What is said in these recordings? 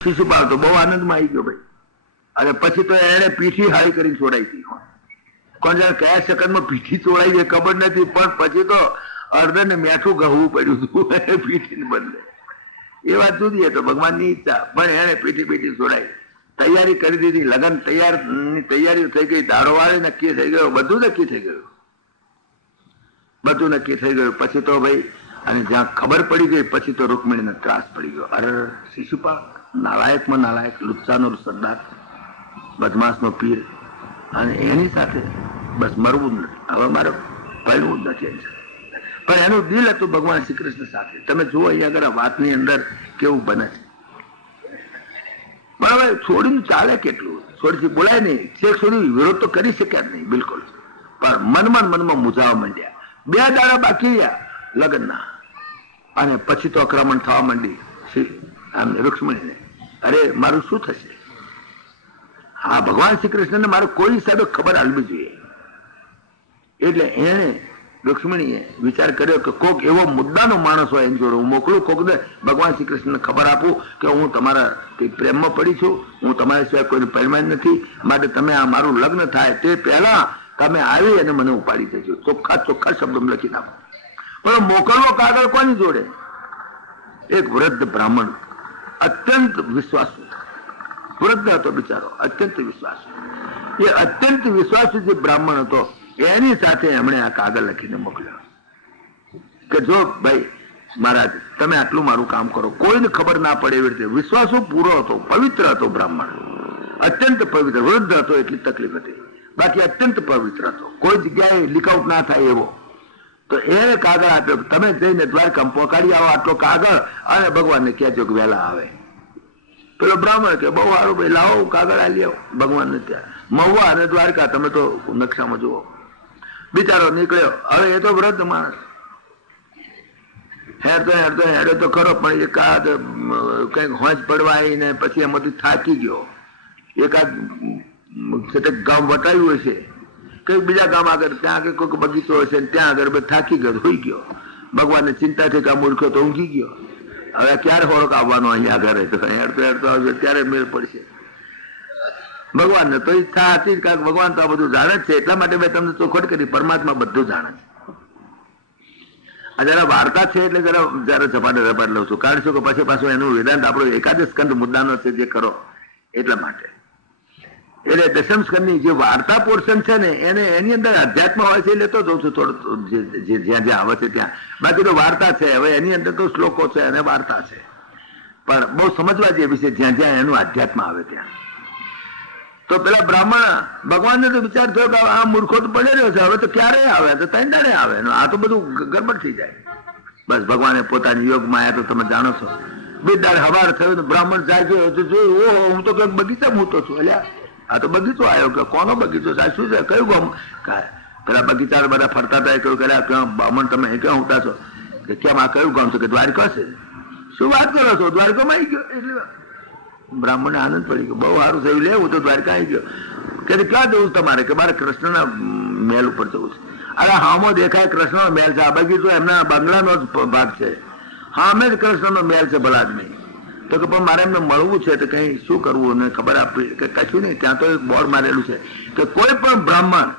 શિશુપાલ તો બહુ આનંદમાં આવી ગયો ભાઈ. અને પછી તો એને પીઠી હાઈ કરીને છોડાઈ હતી. કોણ જાણે કયા સેકન્ડમાં પીઠી છોડાઈ જાય ખબર નથી, પણ પછી તો અડધને મેઠું ગહવું પડ્યું હતું પીઠીને બદલે. એ વાત જુદી તો ભગવાનની ઈચ્છા, પણ એને પીઠી છોડાઈ. તૈયારી કરી દીધી, લગ્ન તૈયારી થઈ ગઈ, દારોવાળે નક્કી થઈ ગયો, બધું નક્કી થઈ ગયું, બધું નક્કી થઈ ગયું. પછી તો ભાઈ અને જ્યાં ખબર પડી ગઈ પછી તો રૂકમિણીને ત્રાસ પડી ગયો. અરે શિશુપાલ નાલાયકમાં નાલાયક, લુચ્ચાનો સરદાર, બદમાશનો પીર, અને એની સાથે બસ મરવું જ નથી, હવે મારે પહેલું જ નથી એની સાથે. પણ એનું દિલ હતું ભગવાન શ્રી કૃષ્ણ સાથે. તમે જુઓ અહીંયા આગળ વાતની અંદર કેવું બને છે. પણ હવે છોડીને ચાલે કેટલું, છોડીથી બોલાય નહીં, છેક સુધી વિરોધ તો કરી શક્યા જ નહીં બિલકુલ. પણ મનમાં મૂંઝાવા માંડ્યા. 2 દાડા બાકી રહ્યા લગ્નના, અને પછી તો આક્રમણ થવા માંડી રૂક્ષ્મણીને. અરે મારું શું થશે? હા, ભગવાન શ્રી કૃષ્ણને મારું કોઈ હિસાબે ખબર આલવી જોઈએ. એટલે એને રૂક્ષ્મણીએ વિચાર કર્યો કે કોક એવો મુદ્દાનો માણસ હોય એની જોડે હું મોકલું, કોકને ભગવાન શ્રી કૃષ્ણને ખબર આપું કે હું તમારા પ્રેમમાં પડી છું, હું તમારા સિવાય કોઈને પરમાન નથી, માટે તમે આ મારું લગ્ન થાય તે પહેલા તમે આવી અને મને ઉપાડી દેજો. ચોખ્ખા શબ્દો લખી નાખો. પણ મોકલવો કાગળ કોની જોડે? એક વૃદ્ધ બ્રાહ્મણ, અત્યંત વિશ્વાસુ વૃદ્ધ હતો બિચારો, અત્યંત વિશ્વાસુ. એ અત્યંત વિશ્વાસુ જે બ્રાહ્મણ હતો એની સાથે એમણે આ કાગળ લખીને મોકલ્યો કે જો ભાઈ મહારાજ તમે આટલું મારું કામ કરો, કોઈને ખબર ના પડે એવી રીતે. વિશ્વાસુ પૂરો હતો, પવિત્ર હતો બ્રાહ્મણ, અત્યંત પવિત્ર. વૃદ્ધ હતો એટલી તકલીફ હતી, બાકી અત્યંત પવિત્ર હતો, કોઈ જગ્યાએ લીકઆઉટ ના થાય એવો. તો એને કાગળ આપ્યો, તમે જઈને દ્વારકામાં પહોંચાડી આવો આટલો કાગળ, અને ભગવાનને કહેજો કે વહેલા આવે. પેલો બ્રાહ્મણ કે બહુ સારું ભાઈ, લાવો કાગળ આલી આવો ભગવાનને ત્યાં. મહુવા અને દ્વારકા તમે તો નકશામાં જુઓ. બિચારો નીકળ્યો. હવે એ તો વૃદ્ધ માણસ, હેડો તો ખરો, પણ એકાદ કઈક હોંચ પડવા આવીને પછી એમાંથી થાકી ગયો. એકાદ ગામ વટાયું હશે, કઈક બીજા ગામ આગળ, ત્યાં આગળ કોઈક બગીચો હશે, ત્યાં આગળ થાકી ગયો, હોઈ ગયો. ભગવાનને ચિંતા થઈ કે આ મૂર્ખ્યો તો ઊંઘી ગયો, હવે ક્યારે હોરક આવવાનો અહીંયા ઘરે? તો હેડતો આવશે ત્યારે મેળ પડશે. ભગવાનને તો ઈચ્છા હતી જ, કારણ ભગવાન તો આ બધું જાણે જ છે. એટલા માટે મેં તમને ચોખવટ કરી, પરમાત્મા બધું જાણે છે. આ જરા વાર્તા છે એટલે જરા ઝપાટે લઉં છું, કારણ શું કે પછી પાછું એનું વેદાંત આપણો એકાદ સ્કંદ મુદ્દાનો છે જે કરો એટલા માટે. એટલે દશમ સ્કંદની જે વાર્તા પોર્શન છે ને એની અંદર અધ્યાત્મ હોય છે, લેતો જઉં છું થોડું જ્યાં આવે છે ત્યાં. બાકી તો વાર્તા છે, હવે એની અંદર તો શ્લોકો છે અને વાર્તા છે, પણ બહુ સમજવા જેવી છે જ્યાં એનું અધ્યાત્મ આવે ત્યાં. તો પેલા બ્રાહ્મણ ભગવાનને તો વિચાર થયો કે આ મૂર્ખો તો પડે રહ્યો છે, હવે તો ક્યારે આવે? તો 3 દાડે આવે, આ તો બધું ગડબડ થઈ જાય. બસ ભગવાને પોતાની યોગમાં આવ્યા, તો તમે જાણો છો. 2 દાડે હવાર થયું તો બ્રાહ્મણ જાગ્યો તો જોયું, ઓહો હું તો કંઈક બગીચા મૂતો છું. એટલે આ તો બગીચો આવ્યો, કે કોનો બગીચો છે, શું છે, કયું ગામ? પેલા બગીચા બધા ફરતા હતા, કહ્યું કે બ્રાહ્મણ તમે ક્યાં ઉઠા છો? કે કેમ આ કયું ગામ છે? કે દ્વારકા છે. શું વાત કરો છો, દ્વારકામાં આવી ગયો? એટલે બ્રાહ્મણને આનંદ પડી ગયો, બહુ સારું થયું, લે હું તો દ્વારકા આવી ગયો. કે ક્યાં જવું તમારે? કે મારે કૃષ્ણના મહેલ ઉપર જવું છે. અરે હામો દેખાય કૃષ્ણનો મહેલ છે, આ બગીચો એમના બંગલાનો જ ભાગ છે, હામે જ કૃષ્ણનો મહેલ છે ભલાદમી. તો કે પણ મારે એમને મળવું છે, તો કઈ શું કરવું અને ખબર આપવી? કે કશું નહીં, ત્યાં તો એક બોર્ડ મારેલું છે કે કોઈ પણ બ્રાહ્મણ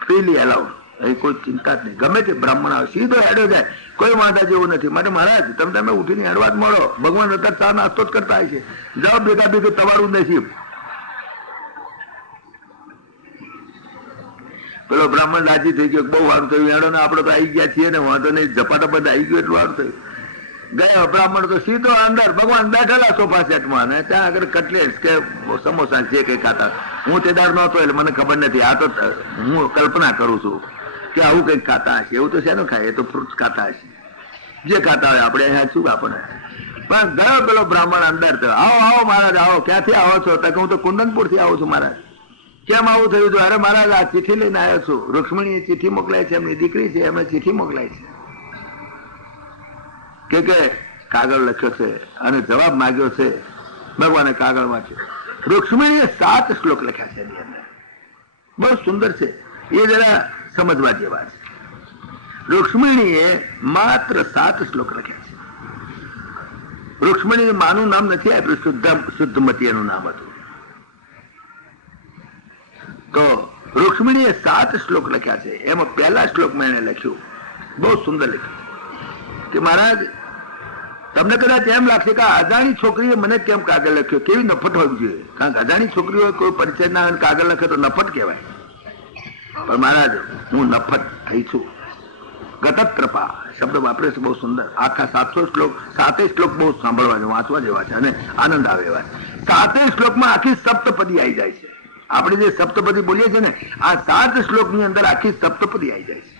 ફ્રીલી એલાઉડ, એ કોઈ ચિંતા જ નહીં, ગમે તે બ્રાહ્મણ આવે સીધો હેડો જાય, કોઈ વાંધા જેવું નથી. માટે મહારાજ તમે ઉઠીને હેડવા જ મળો, ભગવાન અત્યારે ચા નાસ્તો જ કરતા હોય છે, જાઓ ભેગા તમારું નસીબ. પેલો બ્રાહ્મણ રાજી થઈ ગયો, બહુ સારું થયું, હેડો ને આપણે તો આવી ગયા છીએ ને, વાંધો નહીં, ઝપાટા બધા આવી ગયું એટલું સારું થયું. ગયા બ્રાહ્મણ તો સીધો અંદર, ભગવાન બેઠેલા સોફા સેટમાં, ને ત્યાં આગળ કટલેટ્સ કે સમોસા જે કઈ ખાતા. હું તે દાડ નહોતો એટલે મને ખબર નથી, આ તો હું કલ્પના કરું છું કે આવું કંઈક ખાતા હશે. એવું તો શેનું ખાય? એ તો ફ્રૂટ્સ ખાતા હશે, જે ખાતા હોય આપણે અહીંયા શું આપણને. પણ ગયો પેલો બ્રાહ્મણ અંદર, તો આવો મહારાજ આવો, ક્યાંથી આવો છો? તો હું તો કુંદનપુર થી આવું છું મહારાજ. કેમ આવું થયું? અરે મહારાજ આ ચિઠ્ઠી લઈને આવ્યો છું, રૂક્ષ્મણીએ ચિઠ્ઠી મોકલાય છે, એમની દીકરી છે, એમને ચિઠ્ઠી મોકલાય છે કે કાગળ લખ્યો છે અને જવાબ માંગ્યો છે. ભગવાને કાગળ વાંચ્યો, રૂક્ષ્મણીએ 7 શ્લોક લખ્યા છે એની અંદર, બહુ સુંદર છે. એ જરા સમજવા જેવા છે. રૂક્ષ્મણીએ માત્ર 7 શ્લોક લખ્યા છે. રૂક્ષ્મણી માનું નામ નથી આપ્યું, શુદ્ધમતી એનું નામ હતું. તો રૂક્ષ્મણીએ 7 શ્લોક લખ્યા છે. એમાં પહેલા શ્લોકમાં એને લખ્યું, બહુ સુંદર લખ્યું કે મહારાજ તમને કદાચ એમ લાગશે કે અજાણી છોકરીએ મને કેમ કાગળ લખ્યો, કેવી નફટ હોવી જોઈએ. કારણ કે અજાણી છોકરીઓ કોઈ પરિચય ના કાગળ લખે તો નફટ કહેવાય. પણ મહારાજ હું નફટ થઈ છું. ગતત્રપા શબ્દ વાપરે છે, બહુ સુંદર. આખા 700 શ્લોક, 7 શ્લોક બહુ સાંભળવા છે, વાંચવા જેવા છે અને આનંદ આવે એવા છે. 7 શ્લોકમાં આખી સપ્તપદી આવી જાય છે. આપણે જે સપ્તપદી બોલીએ છીએ ને, આ 7 શ્લોકની અંદર આખી સપ્તપદી આવી જાય છે.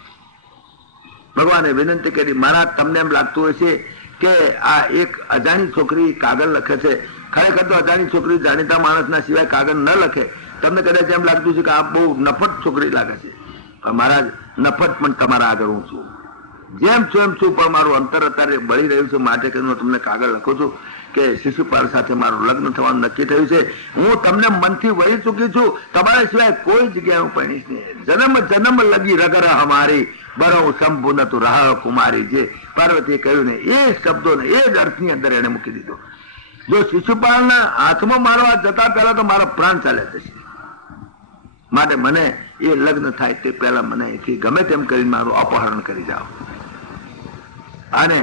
ભગવાને વિનંતી કરી, મહારાજ તમને એમ લાગતું હોય છે કે આ એક અજાણી છોકરી કાગળ લખે છે. ખરેખર તો અજાણી છોકરી જાણીતા માણસના સિવાય કાગળ ન લખે. તમને કદાચ એમ લાગતું છે કે આ બહુ નફટ છોકરી લાગે છે. પણ મહારાજ નફટ પણ તમારા આગળ હું છું, જેમ છું એમ છું. પણ મારું અંતર અત્યારે બળી રહ્યું છે, માટે કરીને હું તમને કાગળ લખું છું કે શિશુપાલ સાથે મારું લગ્ન થવાનું નક્કી થયું છે. હું તમને મનથી વળી ચૂકી છું. તમારા સિવાય કોઈ જગ્યાએ હું પરણીશ નહીં. જન્મ જન્મ લગી રગર હમારી બરો શંભુ નતું રાહ કુમારી. જે પાર્વતીએ કહ્યું ને એ શબ્દોને એ જ અર્થની અંદર એને મૂકી દીધો. જો શિશુપાલના હાથમાં મારવા જતા પહેલા તો મારા પ્રાણ ચાલ્યા જશે. માટે મને એ લગ્ન થાય તે પહેલા મને અહીંથી ગમે તેમ કરીને મારું અપહરણ કરી જાઓ. અને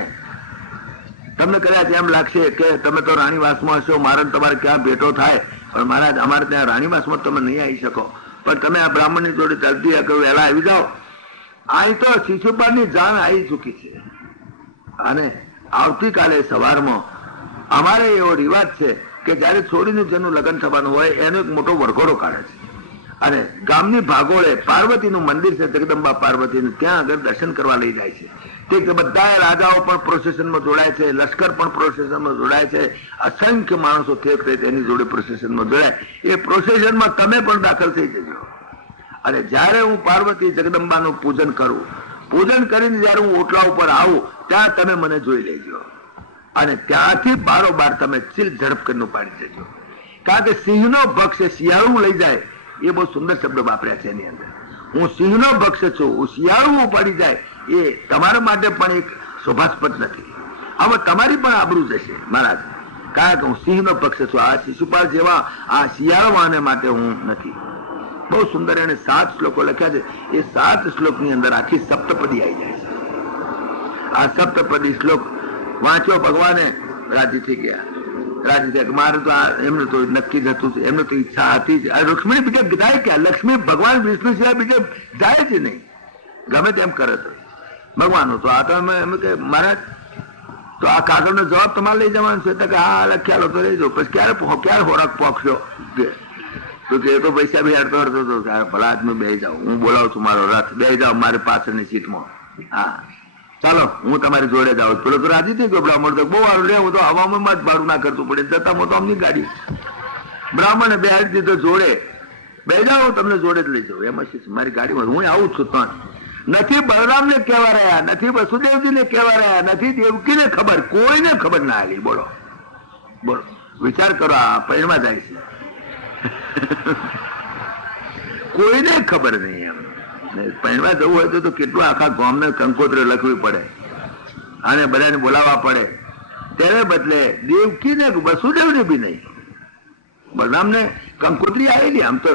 તમને કદાચ એમ લાગશે કે તમે તો રાણીવાસમાં હશો, મારે તમારે ક્યાં ભેટો થાય. પણ મહારાજ અમારે ત્યાં રાણીવાસમાં તમે નહીં આવી શકો. પણ તમે આ બ્રાહ્મણની જોડે જલ્દી વહેલા આવી જાઓ. અહીં તો શિશુપાલની જાણ આવી ચૂકી છે. અને આવતીકાલે સવારમાં અમારે એવો રિવાજ છે કે જયારે છોડીને જેનું લગ્ન થવાનું હોય એનો એક મોટો વરઘોડો કાઢે છે. અને ગામની ભાગોળે પાર્વતીનું મંદિર છે, જગદંબા પાર્વતીનું, ત્યાં આગળ દર્શન કરવા લઈ જાય છે. તે બધા રાજાઓ પણ પ્રોસેશનમાં જોડાય છે, લશ્કર પણ પ્રોસેશનમાં જોડાય છે, અસંખ્ય માણસો થેક એની જોડે પ્રોસેશનમાં જોડાય. એ પ્રોસેશનમાં તમે પણ દાખલ થઈ જજો. અને જયારે હું પાર્વતી જગદંબાનું પૂજન કરું, પૂજન કરીને જયારે હું ઓટલા ઉપર આવું ત્યાં તમે મને જોઈ લેજો. અને ત્યાંથી બારોબાર તમે ચીલ ઝડપ કરીને પાડી દેજો. કારણ કે સિંહનો ભક્ષ શિયાળું લઈ જાય, એ બહુ સુંદર શબ્દ વાપર્યા છે એની અંદર. હું સિંહનો ભક્ષ છું, હું શિયાળું ઉપાડી જાય એ તમારા માટે પણ એક શોભાસ્પદ નથી. આમાં તમારી પણ આબરૂ જશે મહારાજ. કારણ કે હું સિંહનો ભક્ષ છું. આ શિશુપાલ જેવા આ શિયાળવાને માટે હું નથી. બહુ સુંદર એને 7 શ્લોકો લખ્યા છે. એ 7 શ્લોકની અંદર આખી સપ્તપદી આવી જાય છે. આ સપ્તપદી શ્લોક વાંચ્યો, ભગવાને રાજી થઈ ગયા. રાજી થયા મારે તો એમનું તો નક્કી જ હતું, એમને તો ઈચ્છા હતી જ. રૂક્ષ્મણી બીજે જાય ક્યાં? લક્ષ્મી ભગવાન વિષ્ણુ સિવાય બીજે જાય જ નહીં, ગમે તેમ કરે તો. ભગવાન તો આ તો એમ કે મહારાજ તો આ કાગળનો જવાબ તમારે લઈ જવાનો છે. તો કે હા લખ્યાલો તો લઈ જાઓ. પછી ક્યારે ખોરાક પોખશો? તો એ તો પૈસા બી હડતો હડતો હતો. ભલા આદમી બે જાઓ, હું બોલાવું છું મારો રથ, બે જાઓ મારી પાછળની સીટમાં. હા ચાલો હું તમારી જોડે જાઉં. પેલો તો રાજી થઈ ગયો બ્રાહ્મણ. તો બહુ સારું રે, હું તો હવામાં જ ભાડું ના કરતું પડે, જતા હું તો અમની ગાડી. બ્રાહ્મણે બેહાડી દીધો જોડે. બે જાઓ તમને જોડે જ લઈ જાઉં. એમાં શું મારી ગાડીમાં હું આવું છું. તો નથી બલરામને કહેવા રહ્યા, નથી વસુદેવજીને કહેવા રહ્યા, નથી દેવકીને ખબર, કોઈને ખબર ના આવી. બોલો બોલો, વિચાર કરો. આ પૈણમાં જાય છે, કોઈને ખબર નહીં. એમ પૈણવા જવું હોય તો કેટલું આખા ગામને કંકોત્રી લખવી પડે અને બધાને બોલાવવા પડે. તેને બદલે દેવકીને વસુદેવને બી નહીં, બલરામને કંકોત્રી આવેલી. આમ તો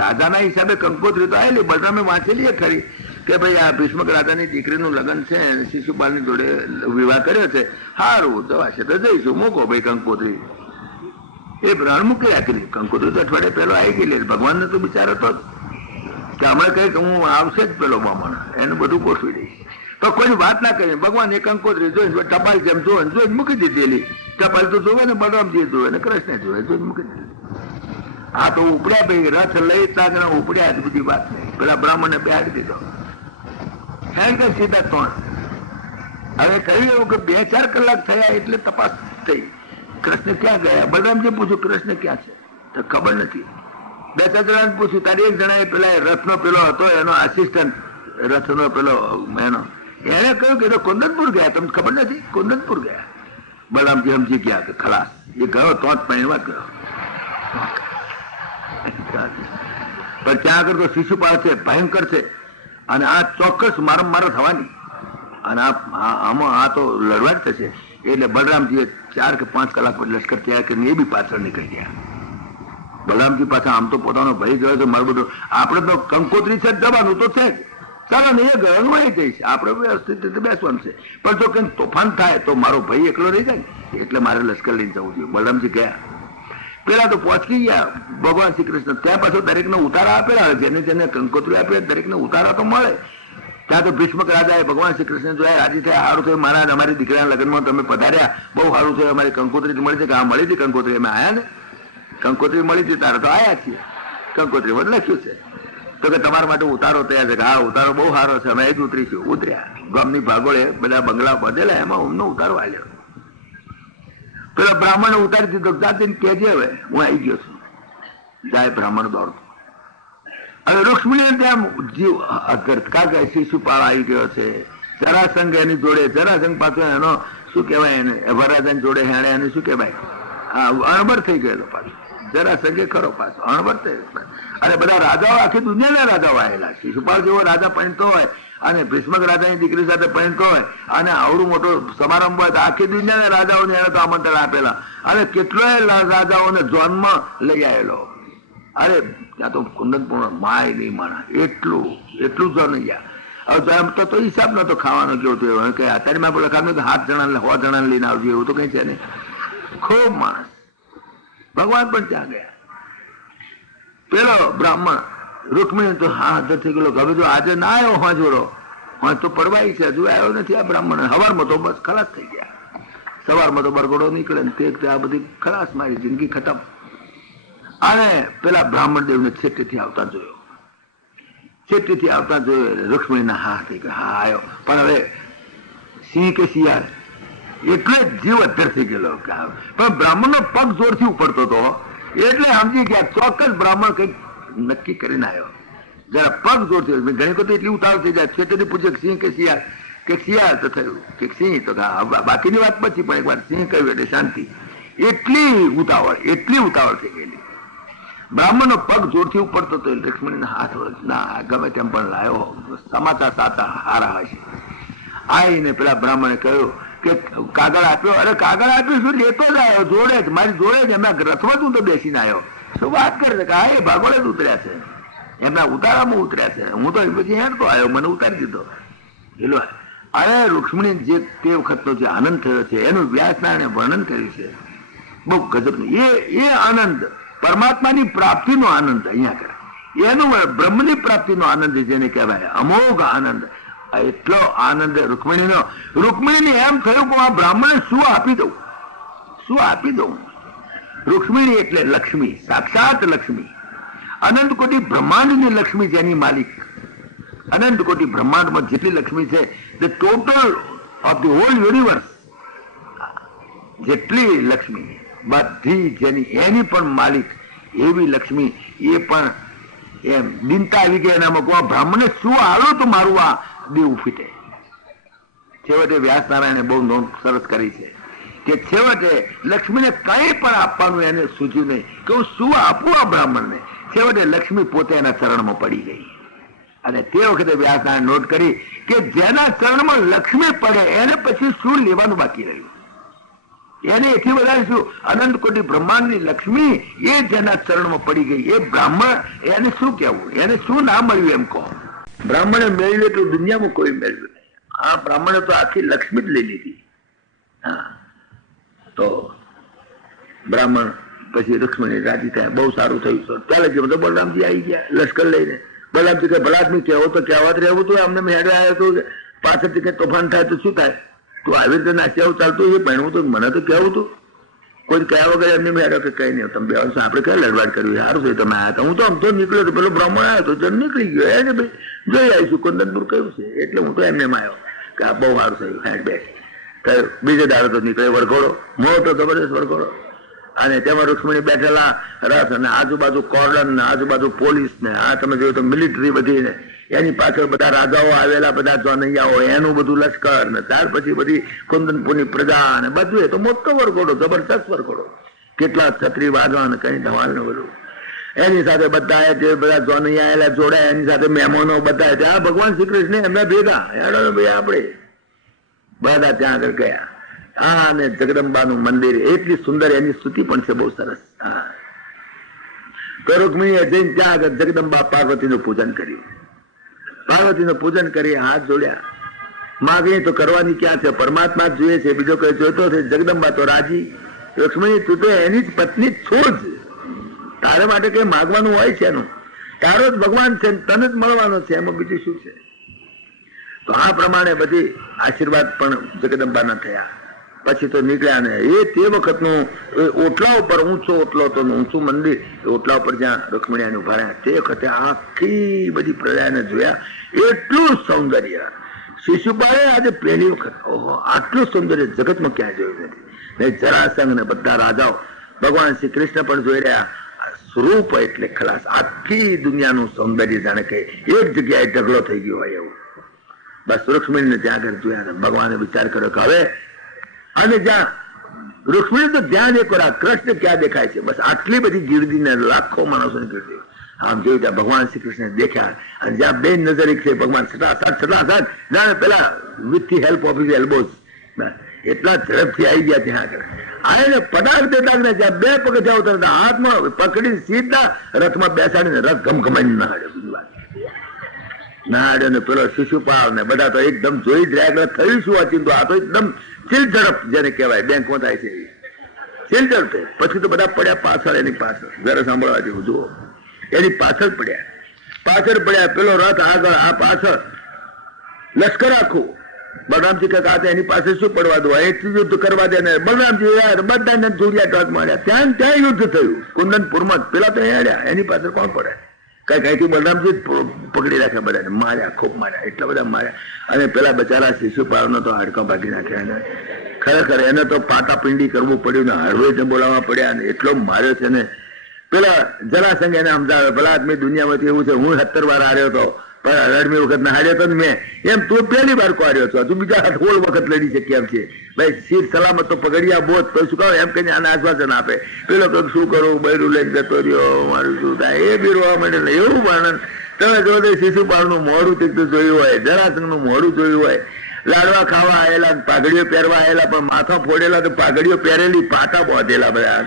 રાજાના હિસાબે કંકોત્રી તો આવેલી, બલરામે વાંચેલી ખરી કે ભાઈ આ ભીષ્મક રાજાની દીકરીનું લગ્ન છે, શિશુપાલની જોડે વિવાહ કર્યો છે, સારું જવાશે તો જઈશું, મૂકો ભાઈ કંકોત્રી. એ બ્રાહ્મણ મૂકી રાખેલી કંકોત્રી. તો અઠવાડિયે પેલો આવી ગયેલી. ભગવાનને તો બિચારો તો કે હમણાં કઈક હું આવશે જ પેલો બ્રાહ્મણ, એનું બધું ગોઠવી દઈશ. તો કોઈ વાત ના કરી. ભગવાન એ કંકોત્રી જોઈ, ટપાલ જેમ જોવે જોઈ મૂકી દીધેલી. ટપાલ તો જોવે ને બલરામજી જોવે ને કૃષ્ણ જોવે, જોઈ મૂકી દીધી. આ તો ઉપડ્યા ભાઈ, રથ લઈ ત્યાં ઉપડ્યા જ બધી વાત. પેલા બ્રાહ્મણને બેહાડી દીધો. સીધા 3. હવે કહ્યું એવું કે 2-4 કલાક થયા એટલે તપાસ થઈ. કૃષ્ણ ક્યાં ગયા? બલરામજી પૂછ્યું કૃષ્ણ ક્યાં છે? તો ખબર નથી. 2-4 જણાને પૂછ્યું. તારી એક જણા પેલા રથનો પેલો હતો એનો આસિસ્ટન્ટ, રથનો પેલો એનો, એને કહ્યું કે કુંદનપુર ગયા. તમને ખબર નથી? કુંદનપુર ગયા. બલરામજી સમજી ગયા કે ખલાસ. એ ગયો તો જ પૈણવા ગયો. પણ ત્યાં આગળ તો શિશુપાલ છે, ભયંકર છે. અને આ ચોક્કસ મારમ થવાની. અને આમાં આ તો લડવા જ થશે. એટલે બલરામજીએ 4 કે 5 કલાક પછી લશ્કર તૈયાર કરીને એ બી પાછળ નીકળી ગયા. બલરામજી પાછા આમ તો પોતાનો ભય ગયો તો મારું બધું આપણે તો કંકોત્રી છે જવાનું તો છે જ, ચાલો ને એ ગયો એ જઈશ, આપણે વ્યવસ્થિત રીતે બેસવાનું છે, પણ જો કંઈક તોફાન થાય તો મારો ભય એકલો રહી જાય ને, એટલે મારે લશ્કર લઈને જવું જોઈએ. બલરામજી ગયા, પેલા તો પહોંચી ગયા ભગવાન શ્રી કૃષ્ણ. ત્યાં પાછું દરેકને ઉતારા આપેલા, જેને જેને કંકોત્રી આપે દરેકને ઉતારા તો મળે. ત્યાં તો ભીષ્મક રાજાએ ભગવાન શ્રી કૃષ્ણ જોયા, રાજી થયા, સારું થયું મહારાજ અમારી દીકરાના લગ્નમાં તમે પધાર્યા, બહુ સારું થયું, અમારી કંકોત્રી મળી છે. કે હા મળી હતી કંકોત્રી, અમે આયા ને, કંકોત્રી મળી હતી, તારે તો આયા છીએ, કંકોત્રી માં લખ્યું છે. તો કે તમારા માટે ઉતારો તૈયાર છે. કે હા ઉતારો બહુ સારો છે, અમે જ ઉતરીશું. ઉતર્યા, ગામની ભાગોળે બધા બંગલા બધેલા, એમાં અમનો ઉતારો આવ્યો. પેલા બ્રાહ્મણે ઉતારી દીધો, જાતીને કહેજે હવે હું આવી ગયો છું. જાય બ્રાહ્મણ દોડતો. હવે રૂક્ષ્મણી ત્યાં જીવ કાકા શિશુપાળ આવી ગયો છે. જરાસંઘ એની જોડે, જરાસંઘ પાછો એનો શું કહેવાય, એને વરરાજાની જોડે હેણે એને શું કહેવાય, અણબર થઈ ગયેલો પાછો. જરાસંઘે ખરો પાછો અણબર થઈ ગયો. અને બધા રાજાઓ, આખી દુનિયાના રાજાઓ આવેલા. શિશુપાળ જેવો રાજા પૈણતો હોય અને ભીષ્મક રાજાની દીકરી સાથે પૈણતો હોય અને આવડું મોટો સમારંભ હોય તો આખી દુનિયાના રાજાઓને એને તો આમંત્રણ આપેલા. અને કેટલોય રાજાઓને જોનમાં લઈ આવેલો. અરે ત્યાં તો કુંદનપૂર્ણ માય નહીં માણા, એટલું જો નહીં ગયા. હવે એમ તો હિસાબ નતો ખાવાનો કેવું થયું કે અત્યારે માં લખાવ્યું કે 7 જણા 100 જણાને લઈને આવજો, એવું તો કઈ છે નહીં. ખૂબ માણસ. ભગવાન પણ ત્યાં ગયા. પેલો બ્રાહ્મણ રૂકમિણી તો હા હાજર થઈ ગયેલો. હવે જો આજે ના આવ્યો હોજોડો, હોજ તો પડવાય છે, હજુ આવ્યો નથી આ બ્રાહ્મણ. સવારમાં તો બસ ખલાસ થઈ ગયા. સવારમાં તો બરગોડો નીકળે ને તે આ બધી ખલાસ, મારી જિંદગી ખતમ. અને પેલા બ્રાહ્મણ દેવને છેટેથી આવતા જોયો. છેટેથી આવતા જોયો રૂક્ષ્મણીના હા થઈ ગયા, હા આવ્યો. પણ હવે સિંહ કે શિયાળ એટલે જીવ અધ્ધર થઈ ગયેલો. પણ બ્રાહ્મણનો પગ જોરથી ઉપડતો હતો એટલે સમજી ગયા ચોક્કસ બ્રાહ્મણ કંઈક નક્કી કરીને આવ્યો. જરા પગ જોરથી, ઘણી વખત એટલી ઉતાવળ થઈ જાય. છેટેથી પૂછે સિંહ કે શિયાળ, કે શિયાળ તો થયું, કે સિંહ તો બાકીની વાત પછી, પણ એક વાર સિંહ કહ્યું એટલે શાંતિ. એટલી ઉતાવળ થઈ ગયેલી. બ્રાહ્મણનો પગ જોરથી ઉપડતો હતો. લક્ષ્મણીના હાથ ના ગમે તેમ પણ લાયો, સમાચાર સાચા હારા હશે. આવીને પેલા બ્રાહ્મણે કહ્યું કે કાગળ આપ્યો. અરે કાગળ આપ્યો શું, લેતો જ આવ્યો, જોડે જ, મારી જોડે જ, એમના રથમાં તું તો બેસીને આવ્યો. શું વાત કરે છે? કે હા એ ભાગોળે જ ઉતર્યા છે, એમના ઉતારામાં ઉતર્યા છે. હું તો પછી હેઠતો આવ્યો, મને ઉતારી દીધો. એલો અરે રૂક્ષ્મણી જે તે વખતનો જે આનંદ થયો છે એનું વ્યાસનારાયણે વર્ણન કર્યું છે, બહુ ગજબનું. એ આનંદ પરમાત્માની પ્રાપ્તિનો આનંદ અહીંયા કરે, એનું બ્રહ્મની પ્રાપ્તિનો આનંદ જેને કહેવાય, અમોઘ આનંદ. એટલો આનંદ રૂક્મિણીને એમ થયું કે આ બ્રાહ્મણે શું આપી દઉં. રૂક્મિણી એટલે લક્ષ્મી, સાક્ષાત લક્ષ્મી, અનંત કોટી બ્રહ્માંડની લક્ષ્મી, જેની માલિક. અનંત કોટી બ્રહ્માંડમાં જેટલી લક્ષ્મી છે, the total of the whole universe, જેટલી લક્ષ્મી બધી જેની, એની પણ માલિક એવી લક્ષ્મી. એ પણ એમ દિનતા આવી ગયા એનામાં, બ્રાહ્મણે શું આવ્યું તો મારું આ દેવું ફીટે. છેવટે વ્યાસનારાયણે બહુ નોંધ સરસ કરી છે કે છેવટે લક્ષ્મીને કંઈ પણ આપવાનું એને સૂચ્યું નહીં કે હું શું આપું આ બ્રાહ્મણને. છેવટે લક્ષ્મી પોતે એના ચરણમાં પડી ગઈ. અને તે વખતે વ્યાસનારાયણ નોટ કરી કે જેના ચરણમાં લક્ષ્મી પડે એને પછી શું લેવાનું બાકી રહ્યું. એને એથી વધારે શું, અનંત કોટી બ્રહ્માંડની લક્ષ્મી એ જેના ચરણમાં પડી ગઈ, એ બ્રાહ્મણ એને શું કહેવું, એને શું ના મળ્યું એમ કહો. બ્રાહ્મણે મેળવ્યું તો દુનિયામાં કોઈ મેળવ્યું નહીં. આ બ્રાહ્મણે તો આખી લક્ષ્મી જ લઈ લીધી. હા, તો બ્રાહ્મણ પછી રૂક્ષ્મણી રાજી થયા, બહુ સારું થયું. ચાલે છે તો બલરામજી આવી ગયા લશ્કર લઈને. બલરામજી કે ભલાદમી કહેવો તો કહેવા જ રહેવું તો અમને મેળવે આવ્યો તો પાછળથી કઈ તોફાન થાય તો શું થાય, તું આવી રીતે નાસી આવું ચાલતું એ ભણવું તો મને તો કહેવું તું. કોઈ કયા વગર એમને મેળવ્યો કે કઈ નહીં, તમે બે વર્ષ આપણે કયા લડવાડ કર્યું, સારું છે તમે આવ્યા હતા. હું તો આમ તો નીકળ્યો તો પેલો બ્રાહ્મણ આવ્યો તો જન નીકળી ગયો, એને ભાઈ જોઈ આવીશું કુંદનપુર કયું છે, એટલે હું તો એમને આવ્યો કે આ બહુ સારું થયું. હેડ બેસ થયું. બીજે દાડો તો નીકળે વરઘોડો, મોટો જબરદસ્ત વરઘોડો, અને તેમાં રૂક્ષ્મણી બેઠેલા રથ, અને આજુબાજુ કોર્ડન ને આજુબાજુ પોલીસ ને, આ તમે જોયું તો મિલિટરી બધી ને, એની પાછળ બધા રાજાઓ આવેલા, બધા જોનૈયાઓ, એનું બધું લશ્કર ને, ત્યાર પછી બધી કુંદનપુરની પ્રજા અને બધું. એ તો મોટો વરઘોડો, જબરદસ્ત વરઘોડો, કેટલા છત્રી વાગણ કઈ ધમાલ ને બધું. એની સાથે બધા જે બધા જોનૈયા આવેલા જોડાયા, એની સાથે મહેમાનો બધા ત્યાં ભગવાન શ્રી કૃષ્ણ એમના ભેગા. ભાઈ આપણે બધા ત્યાં આગળ ગયા. અને જગદંબાનું મંદિર એટલી સુંદર, એની સ્તુતિ પણ છે બહુ સરસ. તો રૂકમિણીએ જઈને ત્યાં આગળ જગદંબા પાર્વતીનું પૂજન કર્યું. પાર્વતીનું પૂજન કરી હાથ જોડ્યા. માગણી તો કરવાની ક્યાં છે, પરમાત્મા જ જોઈએ છે, બીજો કઈ જોઈતો છે. જગદંબા તો રાજી. લક્ષ્મણી તું તો એની જ પત્ની છો જ, તારે માટે કઈ માગવાનું હોય છે એનું? તારો જ ભગવાન છે, તને જ મળવાનો છે, એમાં બીજું શું છે? તો આ પ્રમાણે બધી આશીર્વાદ પણ જગદંબાના થયા. પછી તો નીકળ્યા ને એ તે વખતનું ઓટલા ઉપર, ઊંચો ઓટલો હતો, ઊંચું મંદિર, ઓટલા ઉપર જ્યાં રૂકમિણીને ઉભા રહ્યા તે વખતે આખી બધી પ્રજાને જોયા. એટલું સૌંદર્ય શિશુપાળે આજે પહેલી વખત, ઓહો આટલું સૌંદર્ય જગતમાં ક્યાં જોયું નથી. ને જરાસંઘ ને બધા રાજાઓ, ભગવાન શ્રી કૃષ્ણ પણ જોઈ રહ્યા. સ્વરૂપ એટલે ખલાસ, આખી દુનિયાનું સૌંદર્ય જાણે કે એક જગ્યાએ ઢગલો થઈ ગયો હોય એવું. બસ રૂક્ષ્મણીને ત્યાં આગળ જોયા. ભગવાને વિચાર કર્યો કે હવે, અને જ્યાં રૂક્ષ્મણી તો ધ્યાન એક વાર કૃષ્ણ ક્યાં દેખાય છે, બસ આટલી બધી ગીરદીને લાખો માણસોની ગીરદી આમ જોયું. ત્યાં ભગવાન શ્રી કૃષ્ણ દેખ્યા, અને જ્યાં બે નજર એક છે ભગવાન સટાસટ જાણે પેલા with the help of his elbows એટલા ઝડપથી આવી ગયા ત્યાં આગળ. આને પદાર્થ દેતા ને જ્યાં બે પગથિયા ઉતરતા હાથમાં પકડી સીધા રથમાં બેસાડીને રથ ગમગમાઈને ના હાડ્યો. બીજી વાત ના હાડ્યો ને પેલો શિશુપાળ ને બધા તો એકદમ જોઈ જ રહ્યા. થયું શું અચિંતો, આ તો એકદમ ચીલ ઝડપ જેને કહેવાય બેંકમાં થાય છે, ચીલ ઝડપ. પછી તો બધા પડ્યા પાછળ, એની પાછળ. જરા સાંભળવા જેવું જુઓ, એની પાછળ પડ્યા. પેલો રથ આગળ, આ પાછળ, લશ્કર આખું. બલરામજી કહે આ એની પાસે શું પડવા દો, એટલું યુદ્ધ કરવા દે ને. બલરામજી બધાને જોડિયા ટોચ માર્યા. ત્યાં યુદ્ધ થયું કુંદનપુરમાં. પેલા તો હેડ્યા, એની પાછળ કોણ પડે? કઈથી બલરામજી પકડી રાખ્યા, બધાને માર્યા, ખૂબ માર્યા, એટલા બધા માર્યા. અને પેલા બચારા શિશુપાળનો તો હાડકા ભાગી નાખ્યા એને. ખરેખર એને તો પાટાપિંડી કરવું પડ્યું ને હળવેને બોલાવવા પડ્યા ને એટલો માર્યો છે ને. પેલા જરાસંઘ એને સમજાવે, ભલા આદમી દુનિયામાંથી એવું છે, હું 17 વાર હાર્યો હતો પણ 18મી વખત ના હાર્યો હતો ને મેં, એમ તું પહેલી વાર કો હાર્યો છો, તું બીજા 16 વખત લડી છે કેમ છે? ભાઈ શીર સલામત તો પગડિયા બોધ તો શું કહો એમ કહીને આને આશ્વાસન આપે. પેલો કંઈક શું કરું, બૈરું લઈને જતો રહ્યો, મારું શું થાય, એ બી રોવા માંડે ને એવું વર્ણન. તમે જો શિશુપાળનું મોઢું તીકતું જોયું હોય, જરાસંઘનું મોઢું જોયું હોય, લાડવા ખાવા આવેલા, પાઘડીઓ પહેરવા આવેલા, પણ માથા ફોડેલા તો પાઘડીઓ પહેરેલી, પાટા બાંધેલા બધા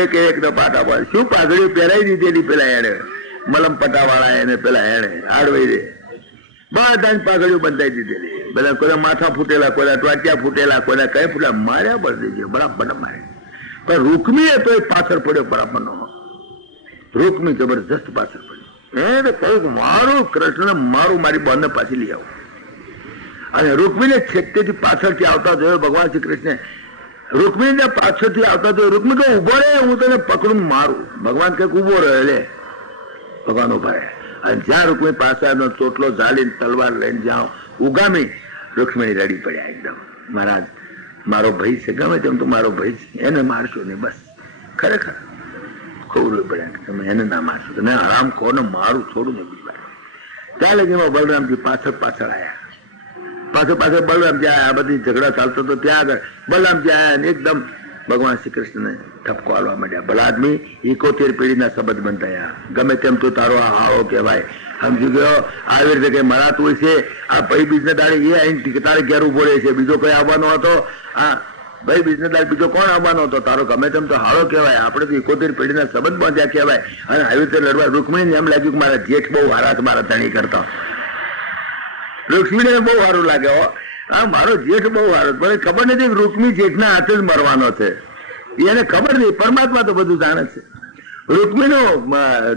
એક તો પાટા બાંધે. શું પાઘડીઓ પહેરાઈ દીધેલી પેલા એને મલમ પટા વાળા એને, પેલા એને આડવાઈ રે બધા પાઘડીઓ બંધાઈ દીધેલી. બધા કોઈના માથા ફૂટેલા, કોઈના ટોટિયા ફૂટેલા, કોઈના કઈ ફૂટેલા, માર્યા પડતી બરાબર માર્યા. પણ રૂકમીએ તો પાછળ પડ્યો બરાબર નો. રૂકમી જબરજસ્ત પાછળ પડ્યો. એને કહ્યું મારું કૃષ્ણ મારું, મારી બહેનને પાછી લઈ આવું. અને રૂકમીને છેકટેથી પાછળથી આવતા જોયો ભગવાન શ્રી કૃષ્ણ. રૂકમીને પાછળથી આવતા જોયો. રૂકમી તો ઉભો રહે, હું તને પકડું મારું. ભગવાન કઈક ઉભો રહે, લે ભગવાન ઉભા રહે. અને જ્યાં રૂકમી પાછળનો ચોટલો ઝાલીને તલવાર લઈને જ્યાં ઉગામી, રૂક્ષ્મણી રડી પડ્યા એકદમ. મહારાજ મારો ભાઈ છે, ગમે તેમ તો મારો ભાઈ છે, એને મારશો નહીં. બસ ખરેખર ખૂબ રોઈ પડ્યા કે તમે એને ના મારશો, ને આરામ ખો ને મારું છોડું ને બીજી વાર. ત્યાં લગીમાં બલરામજી પાછળ આવ્યા. પાછળ બલરામજી આવ્યા. આ બધી ઝઘડા ચાલતો હતો ત્યાં આગળ બલરામજી આવ્યા ને એકદમ ભગવાન શ્રી કૃષ્ણને ઠપકો આલવા માંડ્યા. ભલા આદમી 71 પેઢીના સંબંધ બંધાયા. ગમે તેમ તો તારો આ હાળો કહેવાય, સમજી ગયો? આવી રીતે કઈ મળાતું હોય છે? આ ભાઈ બિઝનેસ દાડી એ અહીં તારે ઘેર ઉભો રહે છે, બીજો કઈ આવવાનો હતો? આ ભાઈ બિઝનેસ દાડી બીજો કોણ આવવાનો હતો? તારો ગમે તેમ તો હાળો કહેવાય. આપણે તો 71 પેઢીના સંબંધ બાંધ્યા કહેવાય. અને આવી રીતે લડવા રૂક્ષ્મણીને એમ લાગ્યું કે મારા જેઠ બહુ હારા મારા ધણી કરતા. રૂક્ષ્મણીને બહુ સારું લાગે, આ મારો જેઠ બહુ સારો. પણ ખબર નથી કે રૂક્ષ્મી જેઠના હાથે જ મરવાનો છે, એને ખબર નહીં. પરમાત્મા તો બધું જાણે છે. રૂક્ષ્મીનું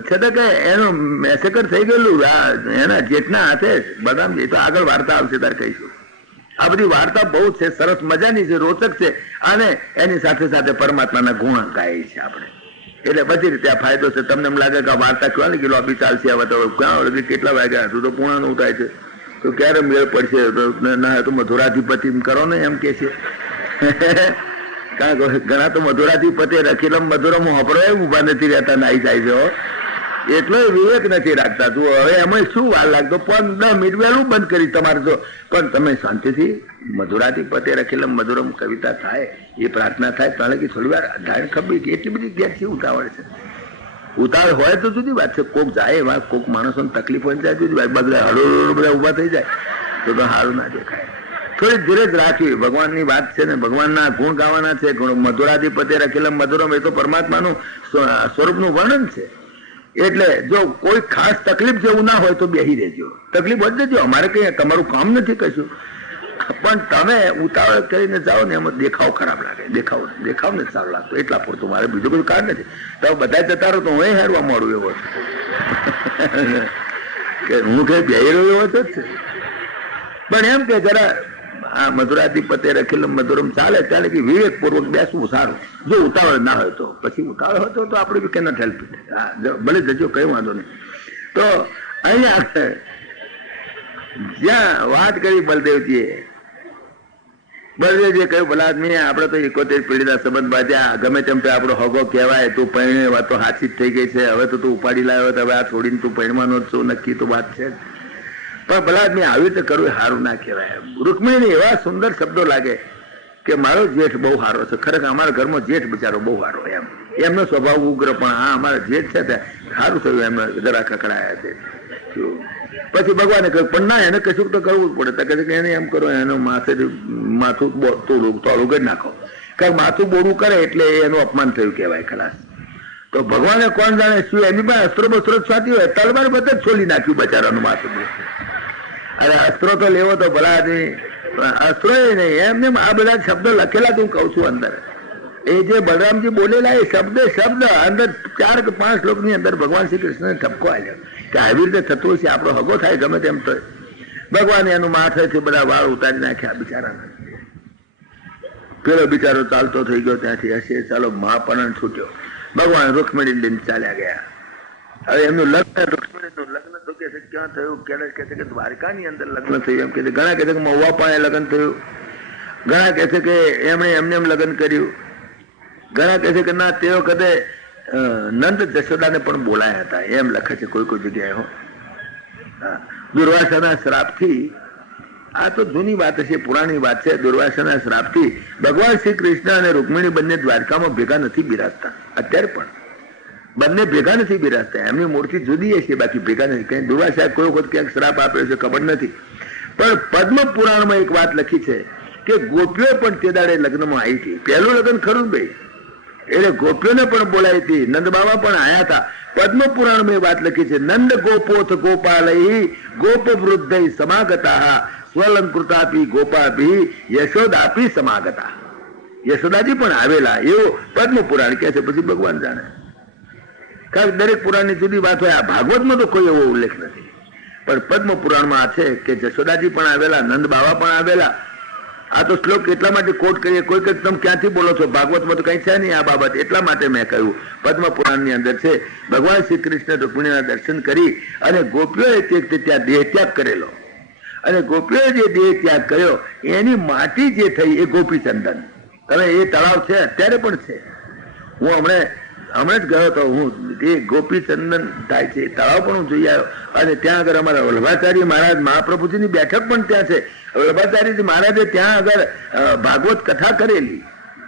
છે તો કે એનું મેસેકર થઈ ગયેલું એના જેઠના હાથે. બદામ એ તો આગળ વાર્તા આવશે તારે કહીશું. આ બધી વાર્તા બહુ છે, સરસ મજાની છે, રોચક છે. અને એની સાથે સાથે પરમાત્માના ગુણ ગાય છે આપણે. એટલે બધી રીતે આ ફાયદો છે. તમને એમ લાગે કે આ વાર્તા કેવા લાગી લોબી ચાલશે, હવે તો ક્યાં કેટલા વાગ્યા હતું તો પૂર્ણનું થાય છે, તો ક્યારે મેળ પડશે? ના તો મધુરાધિપતિ કરો ને એમ કે છે. ઘણા તો મધુરાધિપતિ રખીલમ મધુરમ હોપડો ઉભા નથી રહેતા, નાઈ જાય છે. એટલો વિવેક નથી રાખતા. તું હવે એમાં શું વાર લાગતો? 15 મિનિટ વહેલું બંધ કરી તમારે તો. પણ તમે શાંતિથી મધુરાધિપતિ રખીલમ મધુરમ કવિતા થાય, એ પ્રાર્થના થાય, તાણે કે થોડી વાર ધારણ ખબર કે એટલી બધી ક્યાંથી ઉતાવળ છે. ઉતાવળ હોય તો જુદી વાત છે. કોક જાય એમાં, કોક માણસોને તકલીફ હોય જાય જુદી વાત. બધા હળો બધા ઉભા થઈ જાય તો સારું ના દેખાય. થોડી ધીરજ રાખવી. ભગવાનની વાત છે ને, ભગવાનના ગુણ ગાવાના છે. મધુરાધિપતે રખેલમ મધુરમ, એ તો પરમાત્માનું સ્વરૂપનું વર્ણન છે. એટલે જો કોઈ ખાસ તકલીફ જેવું ના હોય તો બેસી રહેજો, તકલીફ જ દેજો. અમારે કઈ તમારું કામ નથી કશું, પણ તમે ઉતાવળ કરીને જાઓ ને એમાં દેખાવ ખરાબ લાગે. દેખાવ ને સારું લાગતો, એટલા પૂરતું. મારે બીજું કોઈ કારણ નથી. તમે બધા જતા રહો તો હું હેરવા મળું એવો છું કે હું કઈ બેહી રહ્યો એવો તો જ છે. પણ એમ કે જરા આ મધુરાધિપતે રખેલું મધુરમ ચાલે ત્યારે કે વિવેકપૂર્વક બેસવું સારું. જો ઉતાવળ ના હોય તો પછી, ઉતાવળ હોય તો આપણે બી કેના હેલ્પ. ભલે જજો, કઈ વાંધો નહીં. તો અહીંયા જ્યાં વાત કરી બલદેવજીએ કહ્યું, ભલા આદમી આપણે તો 71 પેઢીના સંબંધ બાંધ્યા, ગમે તેમ તો આપણો હગો કહેવાય, તું પરણે વાત તો હાચી જ થઈ ગઈ છે, હવે તો તું ઉપાડી લાવ્યો, હવે આ છોડીને તું પરણવાનો જ છું, નક્કી તો વાત છે. પણ ભલા આદમી આવી રીતે કરવું સારું ના કહેવાય. રૂકમિણીને એવા સુંદર શબ્દો લાગે કે મારો જેઠ બહુ સારો છે. ખરેખર અમારા ઘરમાં જેઠ બિચારો બહુ સારો, એમનો સ્વભાવ ઉગ્ર, પણ હા અમારા જેઠ છે તે સારું થયું, એમને જરા કકડાયા છે. પછી ભગવાને કહ્યું પણ ના, એને કશું તો કરવું જ પડે. તો કે એને એમ કરો, એનો માથું તોડું કરી નાખો. કારણ માથું બોડું કરે એટલે એનું અપમાન થયું કહેવાય ખલાસ. તો ભગવાને કોણ જાણે શું એની પાસે અસ્ત્રો બસ્ત્રો છાતી હોય, તલવાર બધે જ છોલી નાખ્યું બચારાનું માથું. અરે અસ્ત્રો તો લેવો તો ભલા અસ્ત્રો નહીં, એમને આ બધા શબ્દો લખેલા તું કઉ છું અંદર. એ જે બલરામજી બોલેલા એ શબ્દ અંદર 4 કે 5 શ્લોકની અંદર ભગવાન શ્રી કૃષ્ણને ઠપકો આવ્યો કે આવી રીતે થતું હશે, આપણો હગો થાય ગમે તેમ તો. ભગવાને એનું માથેથી બધા વાળ ઉતારી નાખ્યા બિચારાના. પેલો બિચારો ચાલતો થઈ ગયો ત્યાંથી, હશે ચાલો મહાપરણ છૂટ્યો. ભગવાન રૂકમિણી લઈને ચાલ્યા ગયા. હવે એમનું લગ્ન, રૂકમિણીનું લગ્ન તો કે છે ક્યાં થયું? કે છે કે દ્વારકાની અંદર લગ્ન થયું. એમ કે છે ઘણા કહે છે કે મહુવા પાસે લગ્ન થયું, ઘણા કહે છે કે એમણે એમને લગ્ન કર્યું, ઘણા કહે છે કે ના તે વખતે નંદ જશોદાને પણ બોલાયા હતા, એમ લખે છે કોઈ જગ્યાએ. હો દુર્વાસાના શ્રાપથી, આ તો જૂની વાત છે, પુરાણી વાત છે. દુર્વાસાના શ્રાપથી ભગવાન શ્રી કૃષ્ણ અને રૂકમિણી બંને દ્વારકામાં ભેગા નથી બિરાજતા. અત્યારે પણ બંને ભેગા નથી બિરાજતા. એમની મૂર્તિ જુદી હશે, બાકી ભેગા નથી. કઈ દુર્વાસા કોઈ વખત ક્યાંક શ્રાપ આપ્યો છે ખબર નથી. પણ પદ્મ પુરાણમાં એક વાત લખી છે કે ગોપીઓ પણ તે દાડે લગ્નમાં આવી હતી. પહેલું લગ્ન ખરું ભાઈ, એટલે ગોપીઓને પણ બોલાવી હતી, નંદ બાબા પણ આયા હતા. પદ્મ પુરાણમાં વાત લખી છે, નંદ ગોપોથ ગોપાલય ગોપ વૃદ્ધ સમાગતા સ્વલંકૃતાપી ગોપાભી યશોદાપી સમાગતા. યશોદાજી પણ આવેલા એવું પદ્મ પુરાણ કહે છે. પછી ભગવાન જાણે, કારણ દરેક પુરાણની જુદી વાત હોય. આ ભાગવતમાં તો કોઈ એવો ઉલ્લેખ નથી, પણ પદ્મ પુરાણમાં છે કે જશોદાજી પણ આવેલા, નંદ બાવા પણ આવેલા. આ તો શ્લોક એટલા માટે કોટ કરીએ, કોઈ કંઈક તમે ક્યાંથી બોલો છો, ભાગવતમાં તો કઈ છે નહીં આ બાબત, એટલા માટે મેં કહ્યું. પદ્મ પુરાણની અંદર છે, ભગવાન શ્રી કૃષ્ણ રૂકમિણીના દર્શન કરી અને ગોપીઓએ ત્યાં દેહ ત્યાગ કરેલો, અને ગોપીઓએ જે દેહ ત્યાગ કર્યો એની માટી જે થઈ એ ગોપીચંદન. તમે એ તળાવ છે અત્યારે પણ છે. હું હમણાં જ ગયો હતો, હું એ ગોપીચંદન થાય છે તળાવ પણ હું જોઈ આવ્યો. અને ત્યાં આગળ અમારા વલ્લભાચાર્ય મહારાજ મહાપ્રભુજીની બેઠક પણ ત્યાં છે. વલ્લભાચાર્યજી મહારાજે ત્યાં આગળ ભાગવત કથા કરેલી,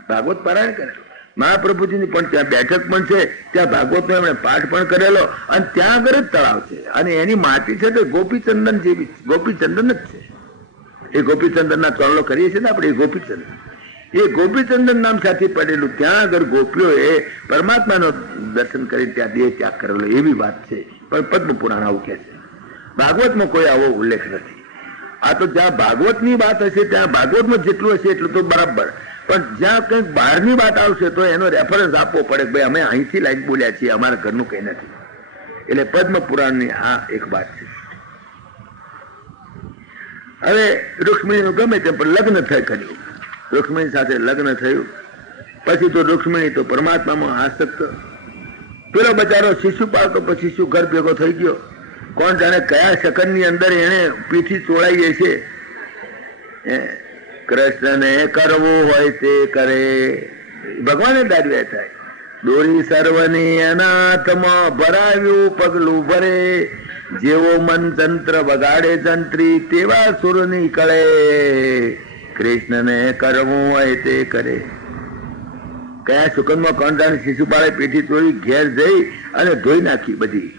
ભાગવત પારાયણ કરેલું. મહાપ્રભુજીની પણ ત્યાં બેઠક પણ છે, ત્યાં ભાગવતનો એમણે પાઠ પણ કરેલો, અને ત્યાં આગળ જ તળાવ છે. અને એની માટી છે તે ગોપીચંદન જેવી, ગોપીચંદન જ છે. એ ગોપીચંદનના ચોરલો કરીએ છીએ ને આપણે, એ ગોપીચંદન, એ ગોપીચંદન નામ સાથે પડેલું. ત્યાં આગળ ગોપીઓએ પરમાત્માનો દર્શન કરી ત્યાં દેહ ત્યાગ કરેલો એવી વાત છે. પણ પદ્મ પુરાણ આવું કહે છે, ભાગવતમાં કોઈ આવો ઉલ્લેખ નથી. આ તો જ્યાં ભાગવતની વાત હશે ત્યાં ભાગવતમાં જેટલું હશે એટલું તો બરાબર, પણ જ્યાં કંઈક બહારની વાત આવશે તો એનો રેફરન્સ આપવો પડે. ભાઈ અમે અહીંથી લાઈન બોલ્યા છીએ, અમારા ઘરનું કંઈ નથી. એટલે પદ્મ પુરાણની આ એક વાત છે. હવે રૂક્ષ્મણીનું ગમે તેમ પણ લગ્ન કર્યું, રૂક્ષ્મણી સાથે લગ્ન થયું. પછી તો રૂક્ષ્મણી તો પરમાત્મામાં આસક્ત. પેલો બચારો શિશુપાલ તો પછી શું ઘર ભેગો થઈ ગયો. કોણ જાણે કયા સેકન્ડની અંદર એને પીઠી ચોળાઈ છે. કૃષ્ણને કરવું હોય તે કરે, ભગવાને દાડવ્યા થાય. દોરી સર્વની અનાથમાં ભરાવ્યું પગલું ભરે, જેવો મન તંત્ર વગાડે તંત્રી તેવા સુર નીકળે. કૃષ્ણને કરવું હોય તે કરે. કયા સુકનમાં કોણ જાણે શિશુપાળે પીઠી ચોળી ઘેર જઈ અને ધોઈ નાખી. બધી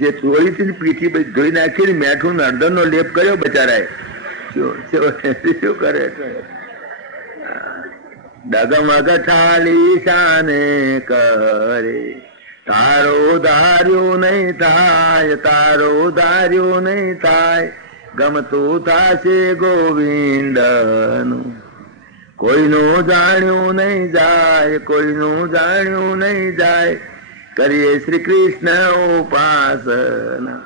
જે ચોળી થી પીઠી બધી ધોઈ નાખી, મેઠું હળદરનો લેપ કર્યો બચારાએ, શું કરે ડગમગ થાળી શાને કરે તારો ધાર્યું નહીં થાય, તારો ધાર્યું નહીં થાય, ગમતું થાશે ગોવિંદનું, કોઈનું જાણ્યું નહીં જાય, કોઈનું જાણ્યું નહીં જાય, કરીએ શ્રી કૃષ્ણ ઉપાસના.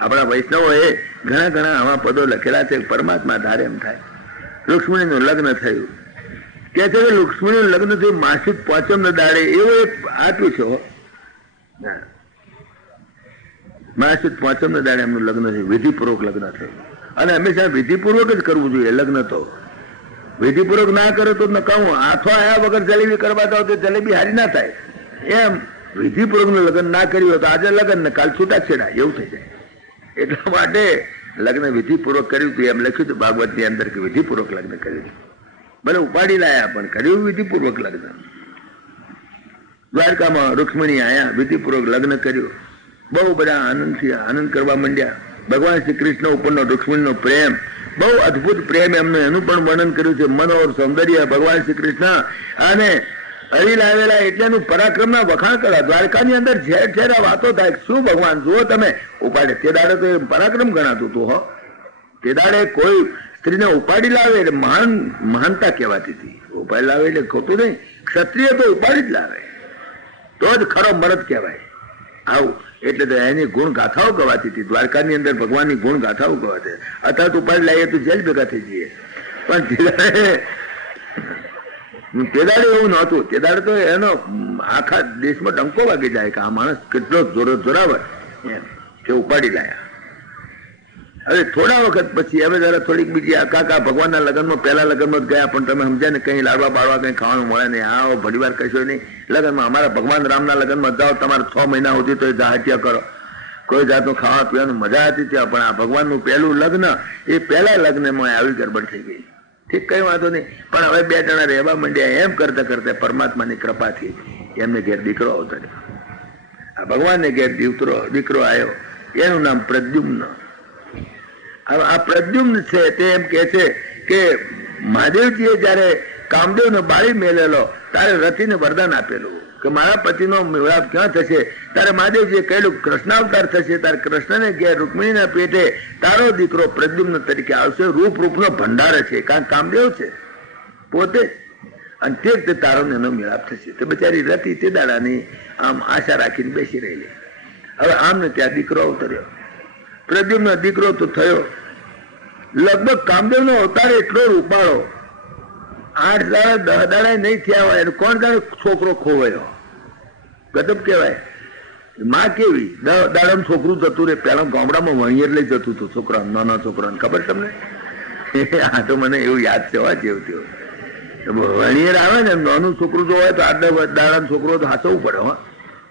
આપણા વૈષ્ણવોએ ઘણા ઘણા આવા પદો લખેલા છે. પરમાત્મા ધારે એમ થાય. રુક્ષ્મણીનું લગ્ન થયું, કે છે કે રુક્ષ્મણીનું લગ્ન થયું માસિક પાંચમ દાડે, એવું એક આપ્યું છે. માસિક પાંચમ દાડે એમનું લગ્ન થયું, વિધિપૂર્વક લગ્ન થયું. અને હંમેશા વિધિપૂર્વક જ કરવું જોઈએ લગ્ન. તો વિધિપૂર્વક ના કરે તો નકામું. હાથો આયા વગર જલેબી કરવા જાવ તો જલેબી હારી ના થાય. એમ વિધિપૂર્વક નું લગ્ન ના કર્યું હોય તો આજે લગ્ન ને કાલ છૂટાછેડા એવું થઈ જાય. એટલા માટે લગ્ન વિધિપૂર્વક કર્યું હતું એમ લખ્યું હતું ભાગવત ની અંદર કે વિધિપૂર્વક લગ્ન કર્યું. ભલે ઉપાડી લાયા પણ કર્યું વિધિપૂર્વક લગ્ન. દ્વારકામાં રૂક્ષ્મણી આયા, વિધિપૂર્વક લગ્ન કર્યું. બહુ બધા આનંદથી આનંદ કરવા માંડ્યા. ભગવાન શ્રી કૃષ્ણ ઉપરનો રૂક્ષ્મણીનો પ્રેમ, બહુ અદભુત પ્રેમ એમનો, એનું પણ વર્ણન કર્યું છે. મનોહર સૌંદર્ય ભગવાન શ્રી કૃષ્ણ અને હરી લાવેલા એટલેનું પરાક્રમના વખાણ કર્યા. દ્વારકાની અંદર ઝેર ઝેર વાતો થાય. શું ભગવાન જુઓ તમે ઉપાડે. તે દાડે તો પરાક્રમ ગણાતું હતું. હો, તે દાડે કોઈ સ્ત્રીને ઉપાડી લાવે એટલે મહાનતા કહેવાતી હતી. ઉપાડી લાવે એટલે ખોટું નહીં. ક્ષત્રિય તો ઉપાડી જ લાવે તો જ ખરો મરદ કહેવાય. આવું એટલે તો એની ગુણ ગાથાઓ ગવાતી હતી. દ્વારકાની અંદર ભગવાનની ગુણ ગાથાઓ ગવાતી. અત્યારે તો ઉપાડી લાવીએ તો જેલ ભેગા થઈ જઈએ. પણ તે દાડે એવું નહોતું. તે દાડે તો એનો આખા દેશમાં ડંકો વાગી જાય કે આ માણસ કેટલો જોરાવર એમ કે ઉપાડી લાયા. હવે થોડા વખત પછી હવે જરા થોડીક બીજી કાકા ભગવાનના લગ્નમાં પહેલા લગ્નમાં જ ગયા, પણ તમે સમજ્યા ને કઈ લાડવા બાળવા કઈ ખાવાનું મળે નહીં. આવો ઘણી વાર કશો નહીં લગ્નમાં. અમારા ભગવાન રામના લગ્નમાં જાઓ તમારે 6 મહિના સુધી તો જાહટિયા કરો, કોઈ જાતનું ખાવા પીવાનું મજા હતી ત્યાં. પણ આ ભગવાનનું પહેલું લગ્ન, એ પહેલા લગ્નમાં આવી ગડબડ થઈ ગઈ. ઠીક, કઈ વાંધો નહીં. પણ હવે 2 જણા રહેવા માંડ્યા. એમ કરતા કરતા પરમાત્માની કૃપાથી એમને ઘેર દીકરો અવતર્યો. આ ભગવાનને ઘેર દીકરો આવ્યો, એનું નામ પ્રદ્યુમ્ન. હવે આ પ્રદ્યુમ્ન છે તે એમ કે છે કે મહાદેવજીએ જયારે કામદેવને બાળી મેલેલો ત્યારે રતિને વરદાન આપેલું કે મારા પતિનો મેળાપ ક્યાં થશે. ત્યારે મહાદેવજીએ કહેલું કૃષ્ણાવતાર થશે, ત્યારે કૃષ્ણને ઘેર રૂકમિણીના પેટે તારો દીકરો પ્રદ્યુમ્ન તરીકે આવશે. રૂપનો ભંડાર છે, કારણ કામદેવ છે પોતે, અને તે તારો એનો મેળાપ થશે. તો બિચારી રતિ તે દાડાની આમ આશા રાખીને બેસી રહેલી. હવે આમને ત્યાં દીકરો અવતર્યો. પ્રદ્યુમ્ન દીકરો તો થયો. લગભગ કામદેવનો અવતાર એટલો રૂપાળો, 8 દાડા 10 દાડા નહીં થયા હોય કોણ જાણે છોકરો ખોવાયો. ગજબ કહેવાય. માં કેવી 10 દાડામાં છોકરું જતું રહે. પેલા ગામડામાં વણિયર લઈ જતું હતું છોકરા, નાના છોકરાને. ખબર તમને? આ તો મને એવું યાદ છે. જેવું તેવું વણિયર આવે ને નાનું છોકરું જો હોય તો 8 દાડાનો છોકરો તો હાચવું પડે. હો,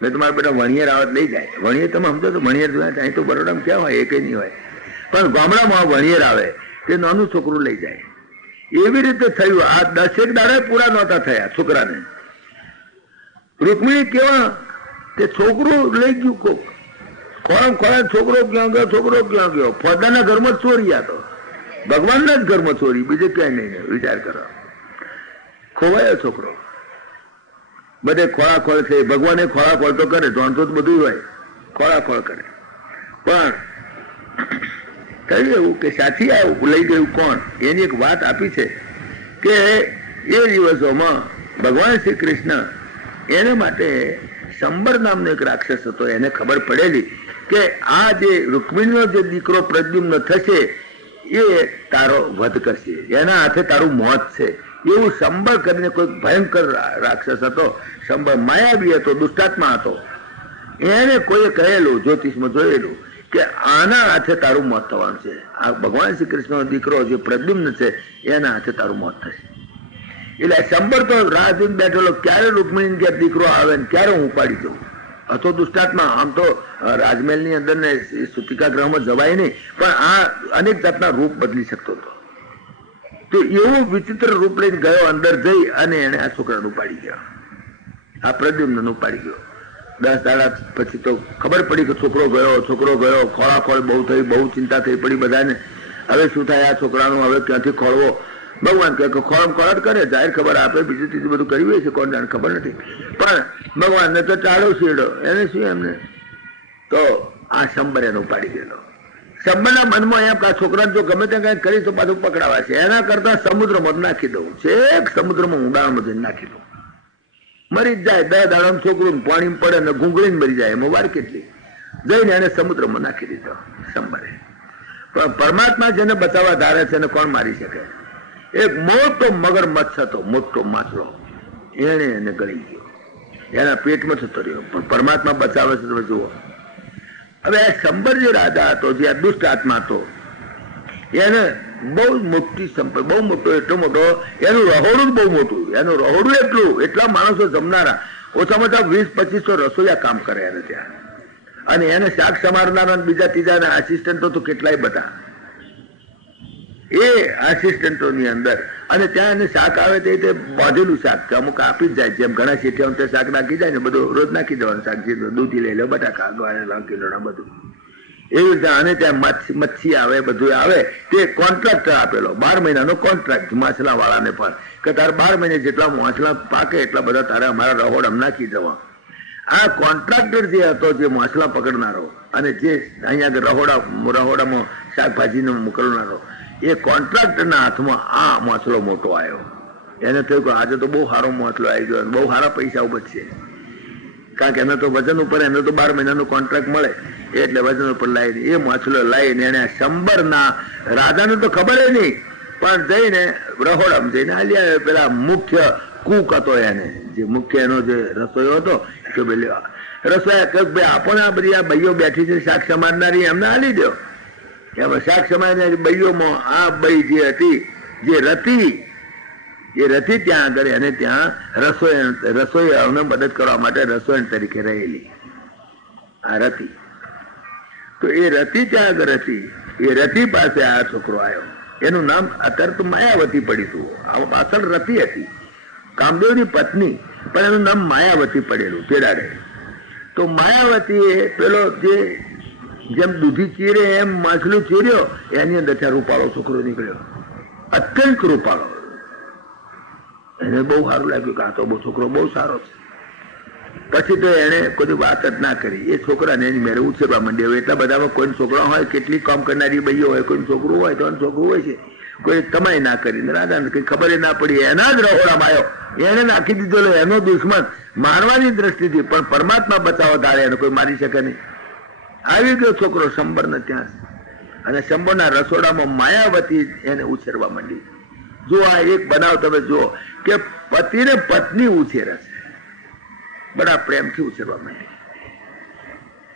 મેં તમારા બેટા વણિયર આવે લઈ જાય. વણિયર તમે સમજો તો વણિયર જોયા અહીં તો બરોડામાં ક્યાં હોય, એ કઈ નહીં હોય. પણ ગામડામાં વણિયર આવે તે નાનું છોકરું લઈ જાય. એવી રીતે થયું. આ 10 દાડા પૂરા નહોતા થયા છોકરાને. રૂકમિણી કેવા તે છોકરું લઈ ગયું. કોક ખોળા છોકરો ક્યાં ગયો, છોકરો ક્યાં ગયો. ફોદાના ઘરમાં ચોરી. આ તો ભગવાનના જ ઘરમાં ચોરી, બીજે ક્યાંય નહીં. વિચાર કરો, ખોવાયો છોકરો. બધે ખોળાખોળ છે. ભગવાને ખોળાખોળ તો કરે, જાણતો જ બધું હોય, ખોળાખોળ કરે. પણ કહ્યું એવું કે સાથી આવું લઈ ગયું કોણ. એની એક વાત આપી છે કે એ દિવસોમાં ભગવાન શ્રી કૃષ્ણ એને માટે શંબર નામનો એક રાક્ષસ હતો. એને ખબર પડેલી કે આ જે રૂકમિણીનો જે દીકરો પ્રદ્યુમ્ન થશે એ તારો વધ કરશે, એના હાથે તારું મોત છે. એવું શંબર કરીને કોઈ ભયંકર રાક્ષસ હતો. શંબર માયાવી હતો, દુષ્ટાત્મા હતો. એને કોઈએ કહેલું, જ્યોતિષમાં જોયેલું કે આના હાથે તારું મોત થવાનું છે. આ ભગવાન શ્રી કૃષ્ણનો દીકરો જે પ્રદ્યુમ્ન છે એના હાથે તારું મોત થશે. એટલે શંબર તો રાહ જોઈને બેઠેલો ક્યારે રૂકમિણી ઘેર દીકરો આવે ને ક્યારે હું ઉપાડી જઉં. હતો દુષ્ટાત્મા. આમ તો રાજમહેલની અંદર ને સુતિકા ગ્રહમાં જવાય નહીં, પણ આ અનેક જાતના રૂપ બદલી શકતો હતો. તો એવું વિચિત્ર રૂપ લઈને ગયો અંદર જઈ અને એને આ છોકરાને ઉપાડી ગયો. આ પ્રદ્યુમ્ન ઉપાડી ગયો. 10 દાડા પછી તો ખબર પડી કે છોકરો ગયો. ખોળાખોળ બહુ થઈ, બહુ ચિંતા થઈ પડી બધાને. હવે શું થાય આ છોકરાનું હવે ક્યાંથી ખોળવો? ભગવાન કે ખોળ ખોળ કરે, જાહેર ખબર આપે, બીજું ત્રીજું બધું કર્યું છે, કોણ જાણે ખબર નથી. પણ ભગવાનને તો ચાલો શીડો, એને શું એમને તો આ શંબર એને ઉપાડી ગયેલો. શંબરના મનમાં અહીંયા છોકરાને જો ગમે ત્યાં કઈ કરી તો પાછું પકડાવા છે, એના કરતા સમુદ્રમાં નાખી દઉં છે, એક સમુદ્રમાં ઊંડાણમાં જઈને નાખી દઉં, મરી જ જાય. 10 દાડાનું છોકરું પાણી પડે ને ઘૂંઘળીને મરી જાય, એમાં વાર કેટલી. જઈને એને સમુદ્રમાં નાખી દીધો શંબરે. પણ પરમાત્મા જેને બચાવવા ધારે છે એને કોણ મારી શકે? એક મોટો મગરમચ્છ હતો, મોટો માછલો, એને ગળી ગયો, એના પેટમાં થતો રહ્યો. પણ પરમાત્મા બચાવે છે તમે જુઓ. હવે આ શંબર જે રાજા હતો, જે આ દુષ્ટ આત્મા હતો, એને બહુ મોટી સંપત્તિ, બહુ મોટો, એટલો મોટો, એનું રહોડું બહુ મોટું, એનું રહોડું એટલા માણસો જમનારા, ઓછામાં ઓછા 20-25 રસોઈયા કામ કરે એને ત્યાં. અને એને શાક સમારનારા બીજા ત્રીજા આસિસ્ટન્ટો તો કેટલાય બધા, એ આસિસ્ટન્ટોની અંદર. અને ત્યાં એને શાક આવે તે બાંધેલું શાક, અમુક આપી જ જાય, જેમ ઘણા શેઠિયાઓ તે શાક નાખી જાય ને બધું રોજ નાખી દેવાનું શાક, જે દૂધી લઈ લે, બટાકા, ગવારેલા, કિલોડા બધું એવી રીતે. અને ત્યાં મચ્છી આવે, બધું આવે, તે કોન્ટ્રાક્ટર આપેલો, 12 મહિનાનો કોન્ટ્રાક્ટ માછલા વાળાને પણ, કે તારે 12 મહિને જેટલા માછલા પાકે એટલા બધા તારે અમારા રહોડામાં નાખી જવા. આ કોન્ટ્રાક્ટર જે હતો, જે માછલા પકડનારો અને જે અહીંયા રહોડામાં શાકભાજીને મોકલનારો, એ કોન્ટ્રાક્ટરના હાથમાં આ માછલો મોટો આવ્યો. એને થયું કે આજે તો બહુ સારો માછલો આવી ગયો, બહુ સારા પૈસા બચશે. કારણ કે એને તો વજન ઉપર, એને તો 12 મહિનાનો કોન્ટ્રાક્ટ મળે, એટલે વજન ઉપર લાવીને એ માછલો લાવીને એને શંબરના રાજાને તો ખબર નહીં, પણ જઈને રહોડામાં જઈને હાલી આવ્યો. પેલા મુખ્ય કુક હતો, એને જે મુખ્ય એનો જે રસોઈયો હતો, કે ભાઈ રસોયા કે ભાઈ આપણને આ બધી આ બૈયો બેઠી છે શાક સમારનારી, એમને હાલી દો. એમાં શાક સમારનારી બૈયોમાં આ બઈ જે હતી, જે રતી, એ રતી ત્યાં આગળ એને ત્યાં રસોઈયાઓને મદદ કરવા માટે રસોઈણ તરીકે રહેલી આ રતી. તો એ રતી ત્યાં આગળ હતી, એ રતી પાસે આ છોકરો આવ્યો. એનું નામ અત્યારે તો માયાવતી પડ્યું હતું, પાછળ રતી હતી, કામદેવની પત્ની, પણ એનું નામ માયાવતી પડેલું તેડાડે. તો માયાવતીએ પેલો જેમ દૂધી ચીરે એમ માછલું ચીર્યો, એની અંદર ત્યાં રૂપાળો છોકરો નીકળ્યો, અત્યંત રૂપાળો. એને બહુ સારું લાગ્યું કે આ તો બહુ છોકરો બહુ સારો છે. પછી તો એને કોઈ વાત જ ના કરી, એ છોકરાને એની મેરે ઉછેરવા માંડી. હવે એટલા બધામાં કોઈ છોકરા હોય, કેટલી કામ કરનારી બૈયો હોય, કોઈ છોકરું હોય તો છોકરું હોય છે, કોઈ કમાઈ ના કરીને રાજાને કઈ ખબર ના પડી, એના જ રહોડામાં આવ્યો, એને નાખી દીધો એનો દુશ્મન મારવાની દ્રષ્ટિથી. પણ પરમાત્મા બચાવો તારે એને કોઈ મારી શકે નહીં. આવી ગયો છોકરો શંબરને ત્યાં, અને શંબરના રસોડામાં માયાવતી એને ઉછેરવા માંડી. જો આ એક બનાવ તમે જુઓ કે પતિને પત્ની ઉછેરે છે, બડા પ્રેમથી ઉછેરવા માંડી.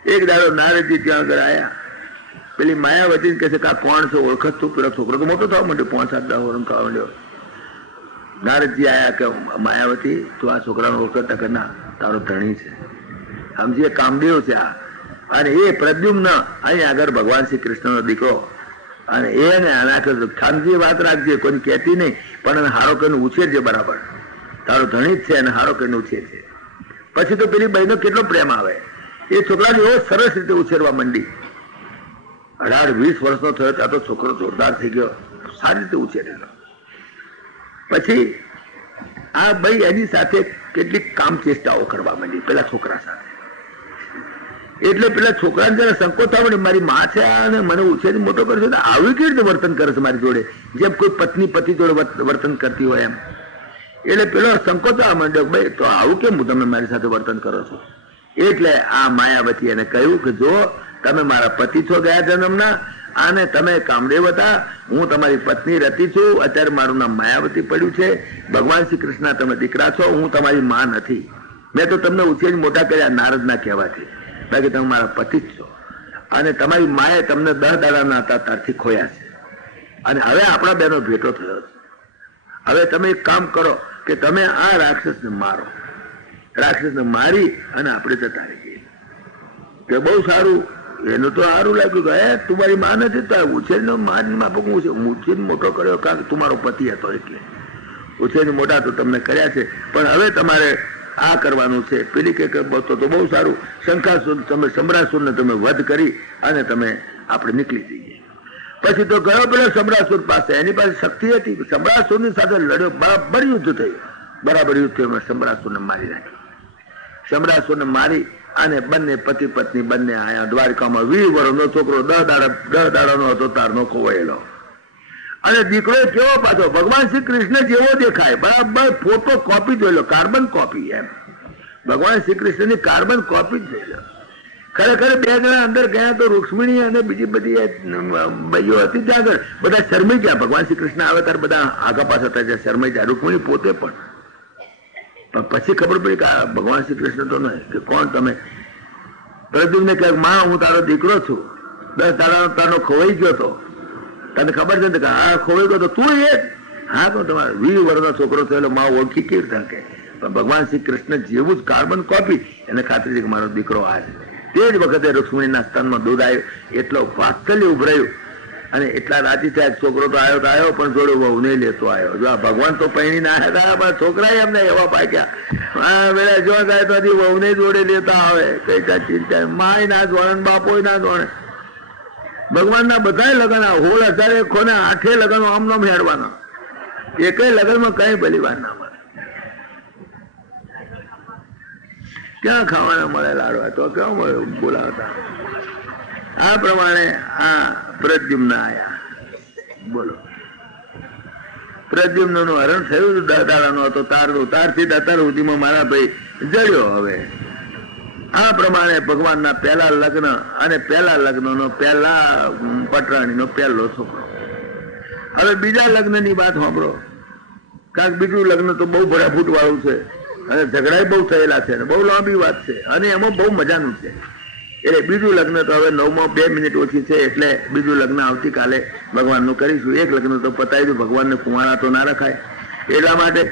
એક દાડો નારદજી ત્યાં આગળ આવ્યા, પેલી માયાવતી કહે છે કે આ કોણ છે, ઓળખત તું? પેલો છોકરો તો મોટો થવા માંડ્યો, 5-7 વર્ષ થવા માંડ્યો. નારદજી આયા કે માયાવતી તું આ છોકરાને ઓળખતા કે ના, તારો ધણી છે, સમજીએ કામદેવ છે આ. અને એ પ્રદ્યુમ્ન અહીં આગળ ભગવાન શ્રી કૃષ્ણનો દીકરો, અને એને ખાનજી વાત રાખજે, કોઈ કહેતી નહીં, પણ એને હારો કરીને ઉછેરજે બરાબર, તારો ધણી જ છે અને હારો કરીને ઉછેરજે. પછી તો પેલી બહેનો કેટલો પ્રેમ આવે, એ છોકરાને એવો સરસ રીતે ઉછેરવા માંડી. 18-20 વર્ષનો થયો ત્યાં તો છોકરો જોરદાર થઈ ગયો, સારી રીતે ઉછેરેલો. પછી આ ભાઈ એની સાથે કેટલીક કામ ચેષ્ટાઓ કરવા માંડી પેલા છોકરા સાથે. એટલે પેલા છોકરાને જરા સંકોચ આવે, મારી માં છે અને મને ઉછેરી મોટો કરશે, આવી કેવી રીતે વર્તન કરે છે મારી જોડે, જેમ કોઈ પત્ની પતિ જોડે વર્તન કરતી હોય એમ. એટલે પેલો સંકોચ આવવા માંડ્યો, ભાઈ તો આવું કેમ તમે મારી સાથે વર્તન કરો છો? એટલે આ માયાવતી એને કહ્યું કે જો તમે મારા પતિ છો ગયા જન્મના, અને તમે કામદેવ હતા, હું તમારી પત્ની રતી છું, અત્યારે મારું નામ માયાવતી પડ્યું છે, ભગવાન શ્રી કૃષ્ણ તમે દીકરા છો, હું તમારી માં નથી. મેં તો તમને ઉછેરી મોટા કર્યા નારદના કહેવાથી, બાકી તમે મારા પતિ જ છો. અને તમારી માએ તમને 10 દાડાના હતા ત્યારથી ખોયા છે, અને હવે આપણા બેનો ભેટો થયો છે. હવે તમે એક કામ કરો કે તમે આ રાક્ષસને મારો, રાક્ષસને મારી અને આપણે જતા રહીએ. કે બહુ સારું, એનું તો સારું લાગ્યું કે તું મારી માં નથી, તો ઉછેરનો માન માફક ઉછેર મોટો કર્યો, કારણ કે તું મારો પતિ હતો, એટલે ઉછેર મોટા તો તમને કર્યા છે, પણ હવે તમારે આ કરવાનું છે. પેલી કે તો બહુ સારું, શંખાસુર તમે, સમ્રાસુરને તમે વધ કરી અને તમે આપણે નીકળી જઈએ. પછી તો ગયો પેલો સમ્રાસુર પાસે, એની પાસે શક્તિ હતી, સમ્રાસુરની સાથે લડ્યો, બરાબર યુદ્ધ થયું, બરાબર યુદ્ધ થયું, સમ્રાસુરને મારી નાખ્યો. સમ્રાસુરને મારી અને બંને પતિ પત્ની બંને આયા દ્વારકામાં. 20 વર્ષનો છોકરો 10 દાડાનો હતો તારનો ખોવાયેલો. અને દીકરો કેવો પાછો ભગવાન શ્રી કૃષ્ણ જેવો દેખાય, બરાબર ફોટો કોપી જોયેલો, કાર્બન કોપી. એમ ભગવાન શ્રી કૃષ્ણની કાર્બન કોપી જ જોયેલો. ખરેખર 2 જણા અંદર ગયા તો રૂક્ષ્મણી અને બીજી બધી ભાઈઓ હતી ત્યાં આગળ, બધા શરમાઈ ગયા. ભગવાન શ્રી કૃષ્ણ આવે ત્યારે બધા આગા પાછા થાય શરમાઈ જાય, રૂક્ષ્મણી પોતે પણ. પછી ખબર પડી કે આ ભગવાન શ્રી કૃષ્ણ તો નહીં, કે કોણ તમે? પ્રદ્યુમ્ને કહે માં હું તારો દીકરો છું, 10 દાડાનો તારનો ખોવાઈ ગયો તો, તને ખબર છે કે હા ખોવાઈ ગયો તો તું એ? હા તો તમારે 20 વર્ષનો છોકરો થયેલો માં ઓળખી કેવી રીતે શકે? પણ ભગવાન શ્રી કૃષ્ણ જેવું જ કાર્બન કોપી, એને ખાતરી છે કે મારો દીકરો આ છે. તે જ વખતે રૂક્ષ્મણીના સ્તનમાં દૂધ આવ્યું, એટલો વાત્સલ્ય ઉભરાયું અને એટલા રાજી થયા. છોકરો તો આવ્યો પણ જોડે વહુ નહીં લેતો આવ્યો. જો ભગવાન તો પૈણી ના હતા પણ છોકરા એમને એવા પાક્યા વેળા જો થાય તો વહુ નહીં જોડે લેતા આવે. કઈ ચિંતા માય ના જોડે બાપો ના જોડે. ભગવાનના બધા લગ્ન 16,000 ખોને 8 લગ્નો આમ નામ હેડવાના, એકય લગ્નમાં કઈ બલિવાર ના મળે. ક્યાં ખાવાના મળે લાડવા? તો કેવું મળે બોલાવતા. આ પ્રમાણે આ પ્રદ્યુમ્ન આયા. બોલો, પ્રદ્યુમ્ન નું હરણ થયું, 10 દાડાનો હતો તારનું, તારથી અત્યાર સુધીમાં મારા ભાઈ જડ્યો. હવે આ પ્રમાણે ભગવાનના પહેલા લગ્ન અને પહેલા લગ્નનો પહેલા પટરાણીનો પહેલો છોકરો. હવે બીજા લગ્નની વાત સાંભળો, કારણ બીજું લગ્ન તો બહુ ભડાફૂટ વાળું છે અને ઝઘડા બહુ થયેલા છે, બહુ લાંબી વાત છે અને એમાં બહુ મજાનું છે. એટલે બીજું લગ્ન તો હવે 9માં 2 મિનિટ ઓછી છે, એટલે બીજું લગ્ન આવતીકાલે ભગવાનનું કરીશું. એક લગ્ન તો પતાવી દઉં, ભગવાનને કુંવારા તો ના રખાય, એટલા માટે